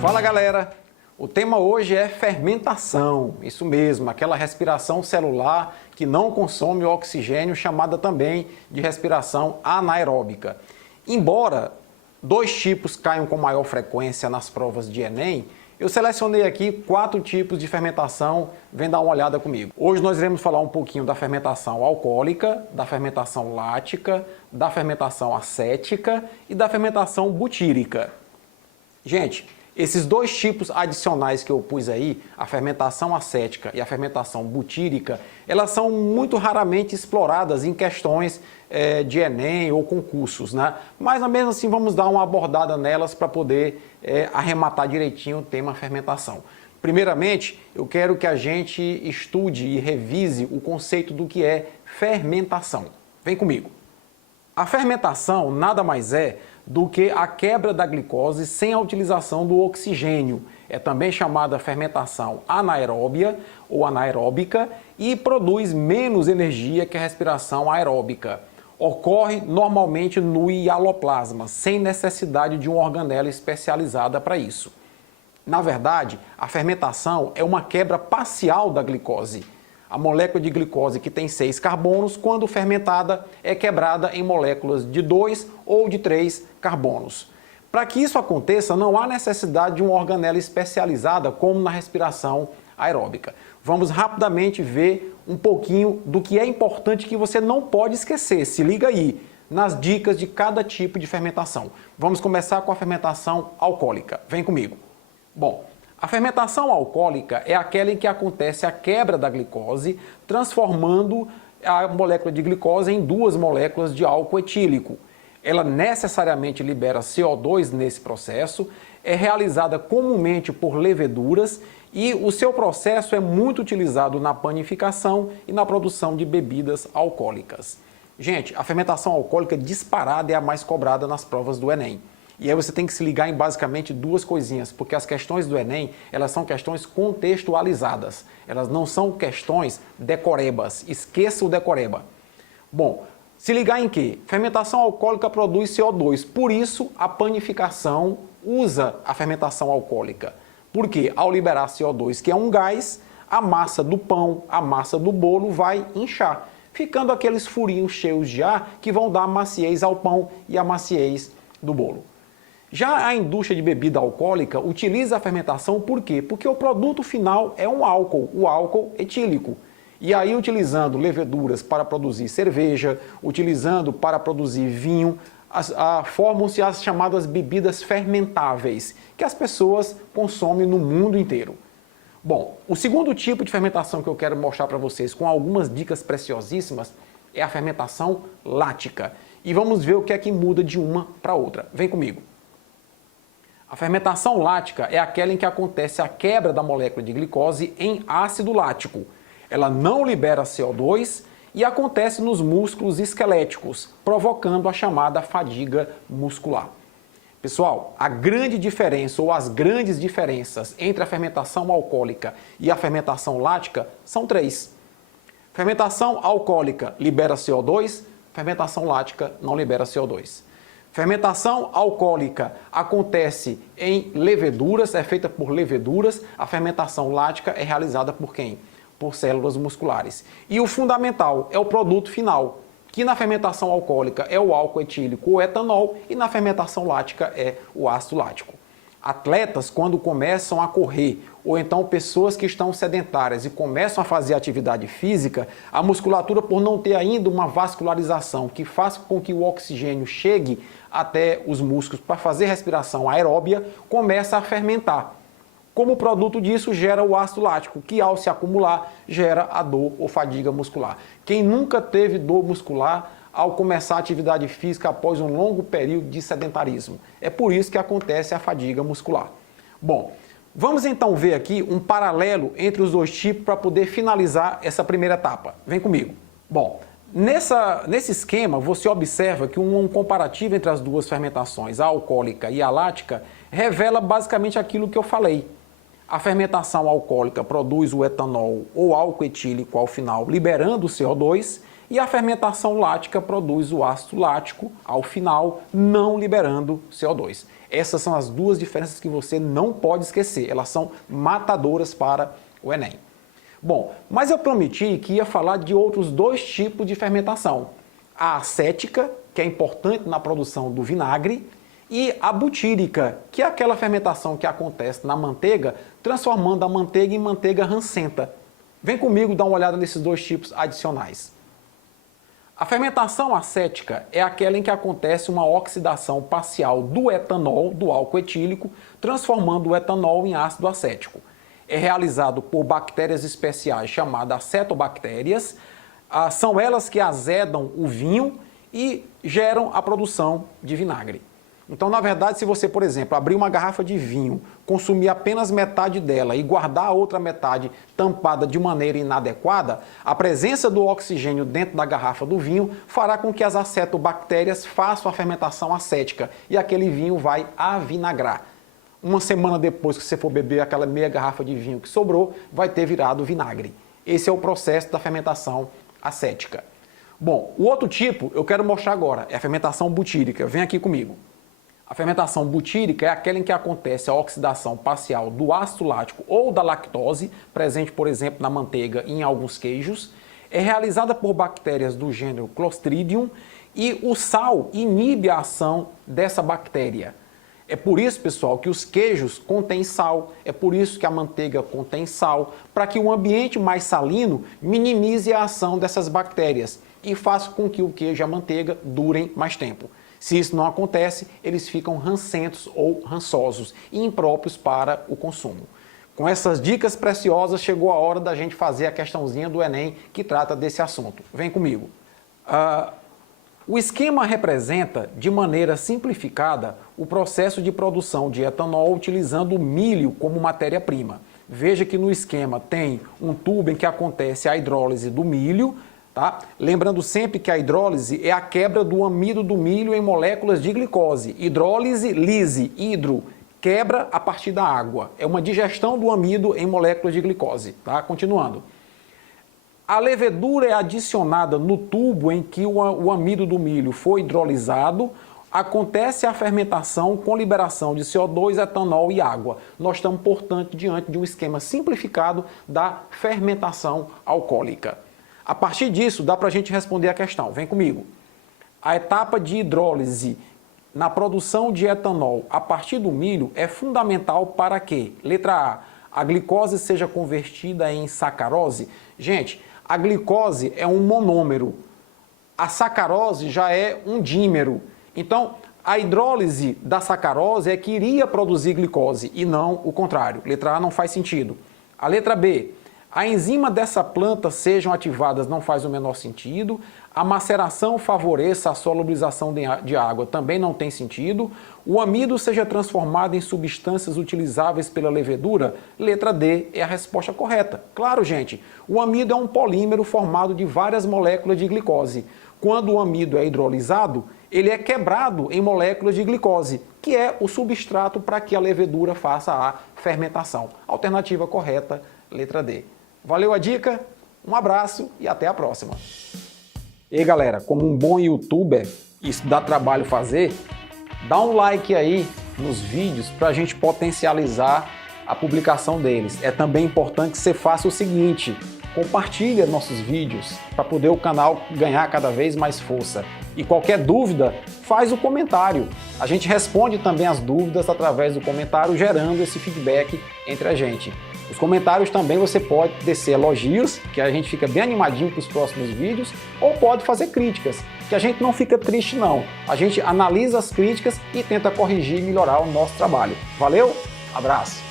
Fala galera, o tema hoje é fermentação, isso mesmo, aquela respiração celular que não consome o oxigênio, chamada também de respiração anaeróbica. Embora dois tipos caiam com maior frequência nas provas de Enem, eu selecionei aqui 4 tipos de fermentação, vem dar uma olhada comigo. Hoje nós iremos falar um pouquinho da fermentação alcoólica, da fermentação lática, da fermentação acética e da fermentação butírica. Gente, esses dois tipos adicionais que eu pus aí, a fermentação acética e a fermentação butírica, elas são muito raramente exploradas em questões de Enem ou concursos, né? Mas mesmo assim vamos dar uma abordada nelas para poder arrematar direitinho o tema fermentação. Primeiramente, eu quero que a gente estude e revise o conceito do que é fermentação. Vem comigo. A fermentação nada mais é do que a quebra da glicose sem a utilização do oxigênio. É também chamada fermentação anaeróbia ou anaeróbica e produz menos energia que a respiração aeróbica. Ocorre normalmente no hialoplasma, sem necessidade de uma organela especializada para isso. Na verdade, a fermentação é uma quebra parcial da glicose. A molécula de glicose que tem 6 carbonos, quando fermentada, é quebrada em moléculas de 2 ou de 3 carbonos. Para que isso aconteça, não há necessidade de uma organela especializada como na respiração aeróbica. Vamos rapidamente ver um pouquinho do que é importante que você não pode esquecer. Se liga aí nas dicas de cada tipo de fermentação. Vamos começar com a fermentação alcoólica. Vem comigo. Bom, a fermentação alcoólica é aquela em que acontece a quebra da glicose, transformando a molécula de glicose em 2 moléculas de álcool etílico. Ela necessariamente libera CO2 nesse processo, é realizada comumente por leveduras e o seu processo é muito utilizado na panificação e na produção de bebidas alcoólicas. Gente, a fermentação alcoólica disparada é a mais cobrada nas provas do Enem. E aí você tem que se ligar em basicamente 2 coisinhas, porque as questões do Enem, elas são questões contextualizadas. Elas não são questões decorebas. Esqueça o decoreba. Bom, se ligar em que? Fermentação alcoólica produz CO2. Por isso, a panificação usa a fermentação alcoólica. Porque ao liberar CO2, que é um gás, a massa do pão, a massa do bolo vai inchar, ficando aqueles furinhos cheios de ar que vão dar maciez ao pão e a maciez do bolo. Já a indústria de bebida alcoólica utiliza a fermentação por quê? Porque o produto final é um álcool, o álcool etílico. E aí, utilizando leveduras para produzir cerveja, utilizando para produzir vinho, formam-se as chamadas bebidas fermentáveis, que as pessoas consomem no mundo inteiro. Bom, o segundo tipo de fermentação que eu quero mostrar para vocês, com algumas dicas preciosíssimas, é a fermentação lática. E vamos ver o que é que muda de uma para outra. Vem comigo. A fermentação lática é aquela em que acontece a quebra da molécula de glicose em ácido lático. Ela não libera CO2 e acontece nos músculos esqueléticos, provocando a chamada fadiga muscular. Pessoal, a grande diferença ou as grandes diferenças entre a fermentação alcoólica e a fermentação lática são 3. Fermentação alcoólica libera CO2, fermentação lática não libera CO2. Fermentação alcoólica acontece em leveduras, é feita por leveduras. A fermentação lática é realizada por quem? Por células musculares. E o fundamental é o produto final, que na fermentação alcoólica é o álcool etílico ou etanol e na fermentação lática é o ácido lático. Atletas, quando começam a correr, ou então pessoas que estão sedentárias e começam a fazer atividade física, a musculatura, por não ter ainda uma vascularização que faça com que o oxigênio chegue até os músculos para fazer respiração aeróbia, começa a fermentar. Como produto disso, gera o ácido lático, que ao se acumular, gera a dor ou fadiga muscular. Quem nunca teve dor muscular ao começar a atividade física após um longo período de sedentarismo? É por isso que acontece a fadiga muscular. Bom, vamos então ver aqui um paralelo entre os dois tipos para poder finalizar essa primeira etapa. Vem comigo. Bom, nesse esquema, você observa que um comparativo entre as duas fermentações, a alcoólica e a lática, revela basicamente aquilo que eu falei. A fermentação alcoólica produz o etanol ou álcool etílico ao final, liberando o CO2, e a fermentação lática produz o ácido lático ao final, não liberando CO2. Essas são as duas diferenças que você não pode esquecer, elas são matadoras para o Enem. Bom, mas eu prometi que ia falar de outros dois tipos de fermentação. A acética, que é importante na produção do vinagre, e a butírica, que é aquela fermentação que acontece na manteiga, transformando a manteiga em manteiga rancenta. Vem comigo dar uma olhada nesses dois tipos adicionais. A fermentação acética é aquela em que acontece uma oxidação parcial do etanol, do álcool etílico, transformando o etanol em ácido acético. É realizado por bactérias especiais chamadas acetobactérias. São elas que azedam o vinho e geram a produção de vinagre. Então, na verdade, se você, por exemplo, abrir uma garrafa de vinho, consumir apenas metade dela e guardar a outra metade tampada de maneira inadequada, a presença do oxigênio dentro da garrafa do vinho fará com que as acetobactérias façam a fermentação acética e aquele vinho vai avinagrar. Uma semana depois que você for beber aquela meia garrafa de vinho que sobrou, vai ter virado vinagre. Esse é o processo da fermentação acética. Bom, o outro tipo eu quero mostrar agora, é a fermentação butírica. Vem aqui comigo. A fermentação butírica é aquela em que acontece a oxidação parcial do ácido lático ou da lactose, presente, por exemplo, na manteiga e em alguns queijos. É realizada por bactérias do gênero Clostridium e o sal inibe a ação dessa bactéria. É por isso, pessoal, que os queijos contêm sal, é por isso que a manteiga contém sal, para que o ambiente mais salino minimize a ação dessas bactérias e faça com que o queijo e a manteiga durem mais tempo. Se isso não acontece, eles ficam rancentos ou rançosos e impróprios para o consumo. Com essas dicas preciosas, chegou a hora da gente fazer a questãozinha do Enem que trata desse assunto. Vem comigo. O esquema representa, de maneira simplificada, o processo de produção de etanol utilizando o milho como matéria-prima. Veja que no esquema tem um tubo em que acontece a hidrólise do milho, tá? Lembrando sempre que a hidrólise é a quebra do amido do milho em moléculas de glicose. Hidrólise, lise, hidro, quebra a partir da água. É uma digestão do amido em moléculas de glicose. Tá? Continuando. A levedura é adicionada no tubo em que o amido do milho foi hidrolisado. Acontece a fermentação com liberação de CO2, etanol e água. Nós estamos, portanto, diante de um esquema simplificado da fermentação alcoólica. A partir disso, dá para a gente responder a questão. Vem comigo. A etapa de hidrólise na produção de etanol a partir do milho é fundamental para que, letra A glicose seja convertida em sacarose. Gente, a glicose é um monômero. A sacarose já é um dímero. Então, a hidrólise da sacarose é que iria produzir glicose e não o contrário. Letra A não faz sentido. A letra B. A enzima dessa planta sejam ativadas não faz o menor sentido. A maceração favoreça a solubilização de água também não tem sentido. O amido seja transformado em substâncias utilizáveis pela levedura. Letra D é a resposta correta. Claro, gente, o amido é um polímero formado de várias moléculas de glicose. Quando o amido é hidrolisado, ele é quebrado em moléculas de glicose, que é o substrato para que a levedura faça a fermentação. Alternativa correta, letra D. Valeu a dica, um abraço e até a próxima. E aí, galera, como um bom youtuber, isso dá trabalho fazer, dá um like aí nos vídeos para a gente potencializar a publicação deles. É também importante que você faça o seguinte, compartilha nossos vídeos para poder o canal ganhar cada vez mais força. E qualquer dúvida, faz o comentário. A gente responde também as dúvidas através do comentário, gerando esse feedback entre a gente. Os comentários também você pode descer elogios, que a gente fica bem animadinho para os próximos vídeos, ou pode fazer críticas, que a gente não fica triste não. A gente analisa as críticas e tenta corrigir e melhorar o nosso trabalho. Valeu, abraço!